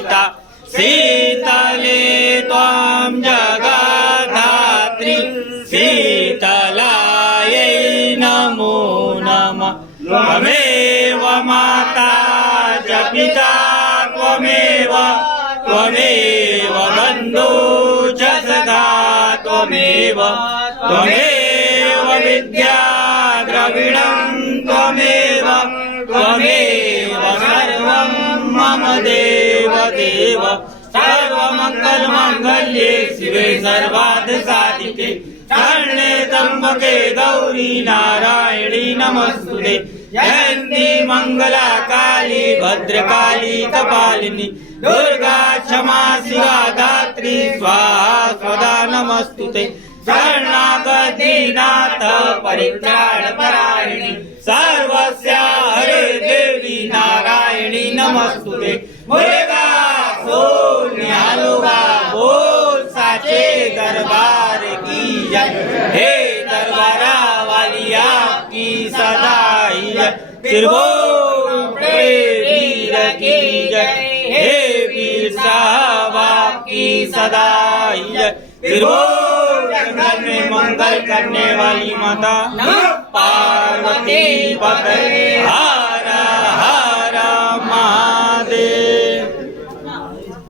सीता शीतले त्वां जगद्धात्री शीतलायै नमो नमः। त्वमेव माता च पिता त्वमेव त्वमेव बन्धु च सखा त्वमेव त्वमेव विद्या द्रविणं त्वमेव त्वमेव सर्वं मम देव देव। सर्वमङ्गलमाङ्गल्ये शिवे सर्वार्थसाधिके शरण्ये त्र्यम्बके गौरी नारायणी नमोस्तुते। जयन्ती मंगला काली भद्रकाली कपालिनी दुर्गा क्षमा शिवा धात्री स्वाहा स्वदा नमस्तुते। शरणागति नाथ परित्राणपरायणी सर्वस्य हरे देवी नारायणी नमस्तुते। मुर्गा सोल निहालोगा बोल साचे दरबार की जय। हे दरबारा वाली आपकी सदा ही जय। त्रिभुवन वीर की जय। हे वीर साहब आपकी सदा ही जय। त्रिभुवन में मंगल करने वाली माता पार्वती पते